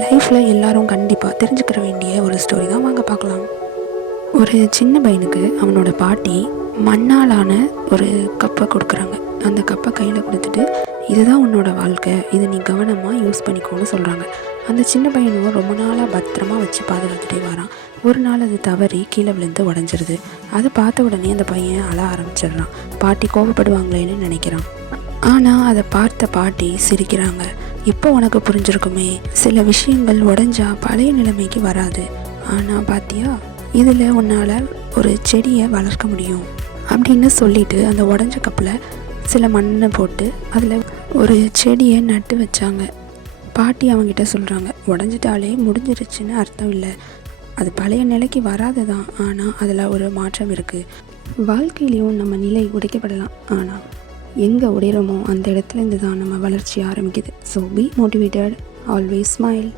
லைஃப்பில் எல்லாரும் கண்டிப்பாக தெரிஞ்சுக்கிற வேண்டிய ஒரு ஸ்டோரி தான், வாங்க பார்க்கலாம். ஒரு சின்ன பையனுக்கு அவனோட பாட்டி மண்ணாலான ஒரு கப்பை கொடுக்குறாங்க. அந்த கப்பை கையில் கொடுத்துட்டு, இதுதான் உன்னோட வாழ்க்கை, இதை நீ கவனமாக யூஸ் பண்ணிக்கோன்னு சொல்கிறாங்க. அந்த சின்ன பையனும் ரொம்ப நாளாக பத்திரமா வச்சு பாதுகாத்துட்டே வரான். ஒரு நாள் அது தவறி கீழே விழுந்து உடஞ்சிருது. அதை பார்த்த உடனே அந்த பையன் அழ ஆரம்பிச்சிடுறான். பாட்டி கோபப்படுவாங்களேன்னு நினைக்கிறான். ஆனால் அதை பார்த்த பாட்டி சிரிக்கிறாங்க. இப்போ உனக்கு புரிஞ்சிருக்குமே, சில விஷயங்கள் உடஞ்சா பழைய நிலைமைக்கு வராது, ஆனால் பாத்தியா இதில் உன்னால் ஒரு செடியை வளர்க்க முடியும் அப்படின்னு சொல்லிட்டு அந்த உடஞ்ச கப்பில் சில மண்ணை போட்டு அதில் ஒரு செடியை நட்டு வச்சாங்க. பாட்டி அவங்ககிட்ட சொல்கிறாங்க, உடஞ்சிட்டாலே முடிஞ்சிருச்சுன்னு அர்த்தம் இல்லை, அது பழைய நிலைக்கு வராது தான், ஆனால் அதில் ஒரு மாற்றம் இருக்குது. வாழ்க்கையிலையும் நம்ம நிலை உடைக்கப்படலாம், ஆனால் எங்கே உடையிறோமோ அந்த இடத்துல இருந்து தான் நம்ம வளர்ச்சி ஆரம்பிக்குது. So B motivated, always smile.